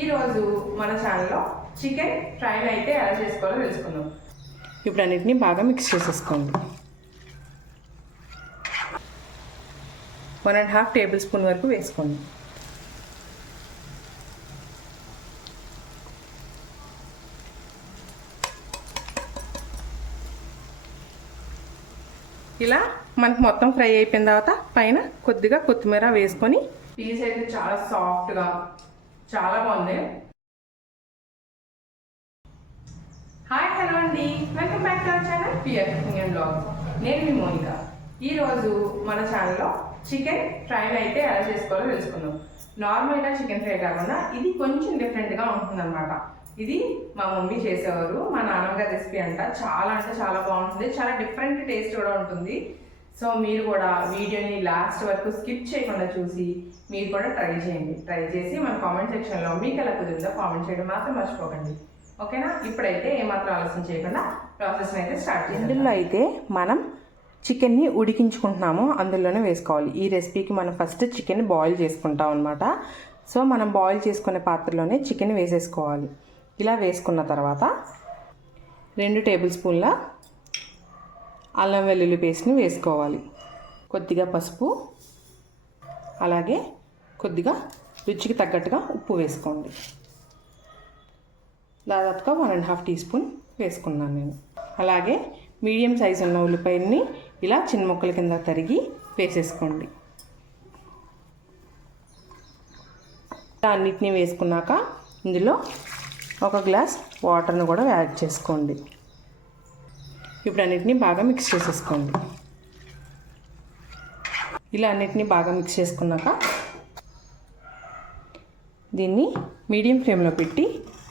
ఈరోజు మన ఛానల్లో చికెన్ ఫ్రైని అయితే ఎలా చేసుకోవాలో తెలుసుకుందాం. ఇప్పుడు అన్నిటిని బాగా మిక్స్ చేసేసుకోండి. One and half tablespoon వరకు వేసుకోండి. ఇలా మనకు మొత్తం ఫ్రై అయిపోయిన తర్వాత పైన కొద్దిగా కొత్తిమీర వేసుకొని పీస్ అయితే చాలా సాఫ్ట్గా చాలా బాగుంది. హాయ్ హలో అండి. Welcome back to our channel pear cooking and blog నేను మీ మోనిక. ఈరోజు మన ఛానల్లో చికెన్ ఫ్రైని అయితే ఎలా చేసుకోవాలో తెలుసుకుందాం. నార్మల్గా చికెన్ ఫ్రై కాకుండా ఇది కొంచెం డిఫరెంట్గా ఉంటుందన్నమాట. ఇది మా మమ్మీ చేసేవారు. మా నాన్నగారి రెసిపీ అంట. చాలా అంటే చాలా బాగుంటుంది. చాలా డిఫరెంట్ టేస్ట్ కూడా ఉంటుంది. సో మీరు కూడా వీడియోని లాస్ట్ వరకు స్కిప్ చేయకుండా చూసి మీరు కూడా ట్రై చేయండి. ట్రై చేసి మన కామెంట్ సెక్షన్లో మీకు ఎలా కుదిరిందో కామెంట్ చేయడం మాత్రం మర్చిపోకండి. ఓకేనా ఇప్పుడైతే ఏమాత్రం ఆలస్యం చేయకుండా ప్రాసెస్ అయితే స్టార్ట్ చేయండి ఇందులో అయితే మనం చికెన్ని ఉడికించుకుంటున్నాము. అందులోనే వేసుకోవాలి. ఈ రెసిపీకి మనం ఫస్ట్ చికెన్ బాయిల్ చేసుకుంటాం అనమాట సో మనం బాయిల్ చేసుకునే పాత్రలోనే చికెన్ వేసేసుకోవాలి. ఇలా వేసుకున్న తర్వాత రెండు టేబుల్ స్పూన్ల అల్లం వెల్లుల్లి పేస్ట్ని వేసుకోవాలి. కొద్దిగా పసుపు అలాగే కొద్దిగా రుచికి తగ్గట్టుగా ఉప్పు వేసుకోండి. దాదాపుగా one and half teaspoon వేసుకున్నాను నేను. అలాగే మీడియం సైజు ఉన్న ఉల్లిపాయల్ని ఇలా చిన్న ముక్కల కింద తరిగి వేసేసుకోండి. అన్నిటినీ వేసుకున్నాక ఇందులో ఒక గ్లాస్ వాటర్ను కూడా యాడ్ చేసుకోండి. ఇప్పుడు అన్నిటిని బాగా మిక్స్ చేసేసుకోండి. ఇలా అన్నిటిని బాగా మిక్స్ చేసుకున్నాక దీన్ని మీడియం ఫ్లేమ్లో పెట్టి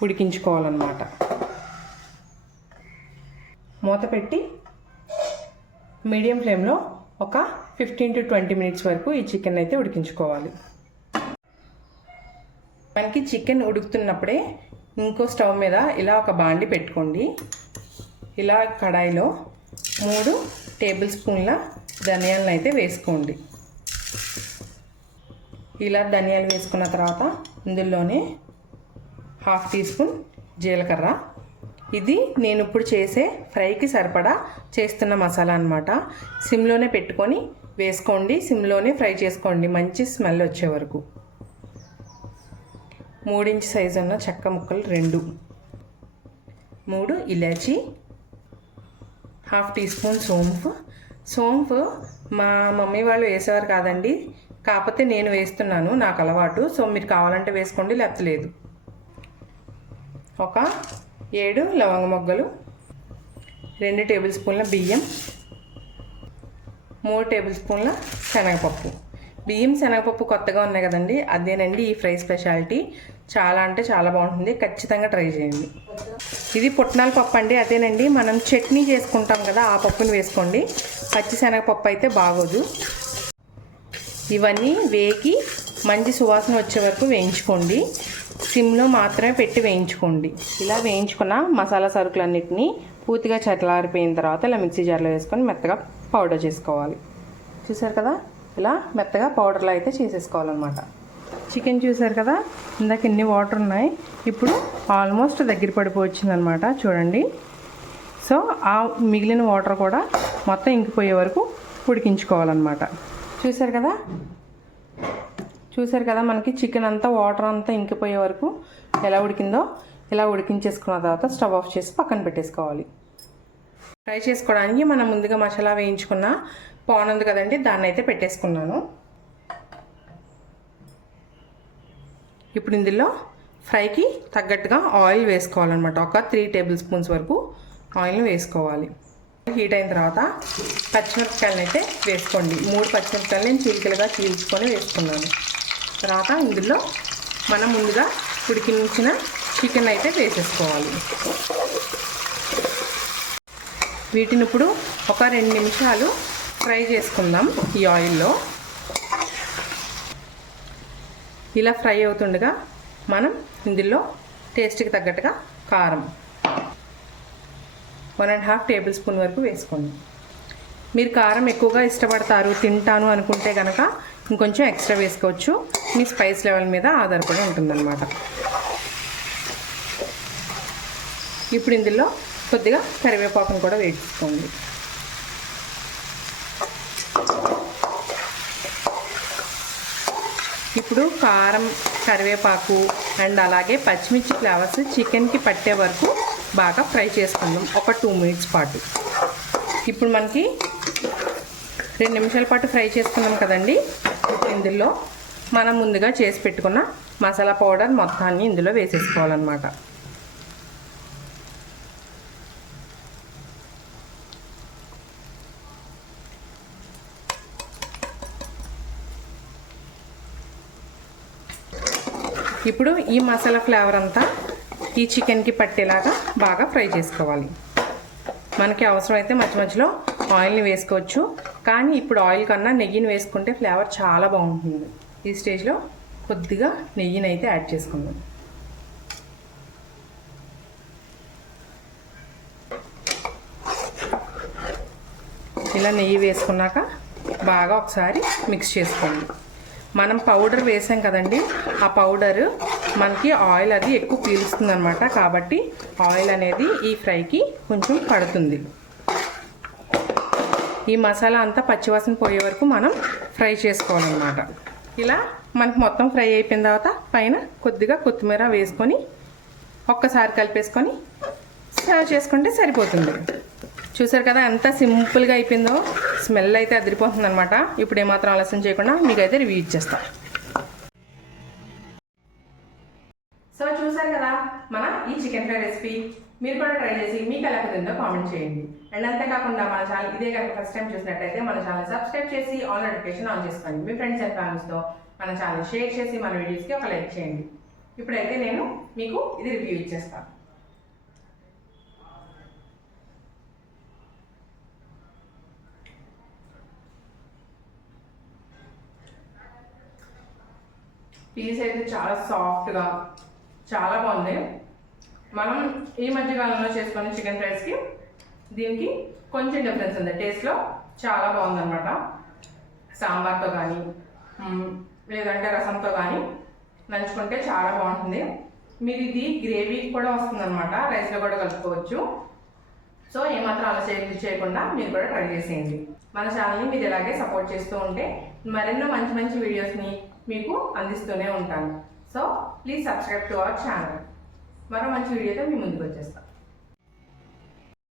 ఉడికించుకోవాలన్నమాట. మూత పెట్టి మీడియం ఫ్లేమ్లో ఒక ఫిఫ్టీన్ టు ట్వంటీ మినిట్స్ వరకు ఈ చికెన్ అయితే ఉడికించుకోవాలి. మనకి చికెన్ ఉడుకుతున్నప్పుడే ఇంకో స్టవ్ మీద ఇలా ఒక బాండి పెట్టుకోండి. ఇలా కడాయిలో మూడు టేబుల్ స్పూన్ల ధనియాలను అయితే వేసుకోండి. ఇలా ధనియాలు వేసుకున్న తర్వాత ఇందులోనే హాఫ్ టీ స్పూన్ జీలకర్ర. ఇది నేను ఇప్పుడు చేసే ఫ్రైకి సరిపడా చేస్తున్న మసాలా అనమాట సిమ్లోనే పెట్టుకొని వేసుకోండి. సిమ్లోనే ఫ్రై చేసుకోండి. మంచి స్మెల్ వచ్చే వరకు. మూడించి సైజు ఉన్న చెక్క ముక్కలు రెండు. మూడు ఇలాచి హాఫ్ టీ స్పూన్ సోంపు. సోంపు మా మమ్మీ వాళ్ళు వేసేవారు కాదండి. కాకపోతే నేను వేస్తున్నాను నాకు అలవాటు. సో మీరు కావాలంటే వేసుకోండి లేకపోతే లేదు. ఒక ఏడు లవంగ మొగ్గలు రెండు టేబుల్ స్పూన్ల బియ్యం మూడు టేబుల్ స్పూన్ల శనగపప్పు. బియ్యం శనగపప్పు కొత్తగా ఉన్నాయి కదండి. అదేనండి ఈ ఫ్రై స్పెషాలిటీ. చాలా అంటే చాలా బాగుంటుంది. ఖచ్చితంగా ట్రై చేయండి. ఇది పుట్నాల పప్పు అండి. అదేనండి మనం చట్నీ చేసుకుంటాం కదా ఆ పప్పుని వేసుకోండి. పచ్చి శనగపప్పు అయితే బాగోదు. ఇవన్నీ వేగి మంచి సువాసన వచ్చే వరకు వేయించుకోండి. సిమ్లో మాత్రమే పెట్టి వేయించుకోండి. ఇలా వేయించుకున్న మసాలా సరుకులన్నిటిని పూర్తిగా చల్లారిపోయిన తర్వాత ఇలా మిక్సీ జార్లో వేసుకొని మెత్తగా పౌడర్ చేసుకోవాలి. చూసారు కదా? ఇలా మెత్తగా పౌడర్లో అయితే చేసేసుకోవాలన్నమాట. చికెన్ చూసారు కదా? ఇందాక ఎన్ని వాటర్ ఉన్నాయి. ఇప్పుడు ఆల్మోస్ట్ దగ్గర పడిపోవచ్చిందనమాట చూడండి. సో ఆ మిగిలిన వాటర్ కూడా మొత్తం ఇంకిపోయే వరకు ఉడికించుకోవాలన్నమాట. చూసారు కదా? చూసారు కదా మనకి చికెన్ అంతా వాటర్ అంతా ఇంకిపోయే వరకు ఎలా ఉడికిందో? ఇలా ఉడికించేసుకున్న తర్వాత స్టవ్ ఆఫ్ చేసి పక్కన పెట్టేసుకోవాలి. ఫ్రై చేసుకోవడానికి మనం ముందుగా మసాలా వేయించుకున్న పాన్ ఉంది కదండి దాన్ని అయితే పెట్టేసుకున్నాను. ఇప్పుడు ఇందులో ఫ్రైకి తగ్గట్టుగా ఆయిల్ వేసుకోవాలన్నమాట. ఒక త్రీ టేబుల్ స్పూన్స్ వరకు ఆయిల్ని వేసుకోవాలి. హీట్ అయిన తర్వాత పచ్చిమిరపకాయలను అయితే వేసుకోండి. మూడు పచ్చిమిరపకాయలు నేను చీలికలుగా చీల్చుకొని వేసుకున్నాను. తర్వాత ఇందులో మనం ముందుగా ఉడికించిన చికెన్ అయితే వేసేసుకోవాలి. వీటిని ఇప్పుడు ఒక రెండు నిమిషాలు ఫ్రై చేసుకుందాం ఈ ఆయిల్లో. ఇలా ఫ్రై అవుతుండగా మనం ఇందులో టేస్ట్కి తగ్గట్టుగా కారం one and half tablespoon వరకు వేసుకోండి. మీరు కారం ఎక్కువగా ఇష్టపడతారు తింటాను అనుకుంటే కనుక ఇంకొంచెం ఎక్స్ట్రా వేసుకోవచ్చు. మీ స్పైస్ లెవెల్ మీద ఆధారపడి ఉంటుందన్నమాట. ఇప్పుడు ఇందులో కొద్దిగా కరివేపాకును కూడా వేసుకోండి. ఇప్పుడు కారం కరివేపాకు అండ్ అలాగే పచ్చిమిర్చి ఫ్లేవర్స్ చికెన్కి పట్టే వరకు బాగా ఫ్రై చేసుకుందాం. ఒక టూ మినిట్స్ పాటు. ఇప్పుడు మనకి రెండు నిమిషాల పాటు ఫ్రై చేసుకున్నాం కదండి. ఇందులో మనం ముందుగా చేసి పెట్టుకున్న మసాలా పౌడర్ మొత్తాన్ని ఇందులో వేసేసుకోవాలన్నమాట. ఇప్పుడు ఈ మసాలా ఫ్లేవర్ అంతా ఈ చికెన్కి పట్టేలాగా బాగా ఫ్రై చేసుకోవాలి. మనకి అవసరమైతే మధ్య మధ్యలో ఆయిల్ని వేసుకోవచ్చు. కానీ ఇప్పుడు ఆయిల్ కన్నా నెయ్యిని వేసుకుంటే ఫ్లేవర్ చాలా బాగుంటుంది. ఈ స్టేజ్లో కొద్దిగా నెయ్యిని అయితే యాడ్ చేసుకుందాం. ఇలా నెయ్యి వేసుకున్నాక బాగా ఒకసారి మిక్స్ చేసుకోండి. మనం పౌడర్ వేసాం కదండి ఆ పౌడర్ మనకి ఆయిల్ అది ఎక్కువ పీలుస్తుంది అనమాట కాబట్టి ఆయిల్ అనేది ఈ ఫ్రైకి కొంచెం పడుతుంది. ఈ మసాలా అంతా పచ్చివాసన పోయే వరకు మనం ఫ్రై చేసుకోవాలన్నమాట. ఇలా మనకు మొత్తం ఫ్రై అయిపోయిన తర్వాత పైన కొద్దిగా కొత్తిమీర వేసుకొని ఒక్కసారి కలిపేసుకొని సర్వ్ చేసుకుంటే సరిపోతుంది. చూసారు కదా ఎంత సింపుల్గా అయిపోయిందో. స్మెల్ అయితే అదిరిపోతుంది అనమాట ఇప్పుడు ఏమాత్రం ఆలస్యం చేయకుండా మీకైతే రివ్యూ ఇచ్చేస్తాను సో చూసారు కదా మన ఈ చికెన్ ఫ్రై రెసిపీ. మీరు కూడా ట్రై చేసి మీకు ఎలా కుదిరిందో కామెంట్ చేయండి. అండ్ అంతేకాకుండా మన ఛానల్ ఇదే కనుక ఫస్ట్ టైం చూసినట్టయితే మన ఛానల్ సబ్స్క్రైబ్ చేసి ఆల్ నోటిఫికేషన్ ఆన్ చేసుకోండి. మీ ఫ్రెండ్స్ అండ్ ఫ్యామిలీస్తో మన ఛానల్ షేర్ చేసి మన వీడియోస్కి ఒక లైక్ చేయండి. ఇప్పుడైతే నేను మీకు ఇది రివ్యూ ఇచ్చేస్తాను పీస్ అయితే చాలా సాఫ్ట్గా చాలా బాగుంది. మనం ఈ మధ్య కాలంలో చికెన్ ఫ్రైస్కి దీనికి కొంచెం డిఫరెన్స్ ఉంది. టేస్ట్లో చాలా బాగుందనమాట సాంబార్తో కానీ లేదంటే రసంతో కానీ నంచుకుంటే చాలా బాగుంటుంది. మీరు ఇది గ్రేవీ కూడా వస్తుందన్నమాట. రైస్లో కూడా కలుపుకోవచ్చు. సో ఏమాత్రం అలా చేయకుండా మీరు కూడా ట్రై చేసేయండి. మన ఛానల్ని మీరు ఇలాగే సపోర్ట్ చేస్తూ ఉంటే మరెన్నో మంచి మంచి వీడియోస్ని మీకు అందిస్తూనే ఉంటాను. So please subscribe to our channel మరో మంచి వీడియోతో మీ ముందుకు వచ్చేస్తాను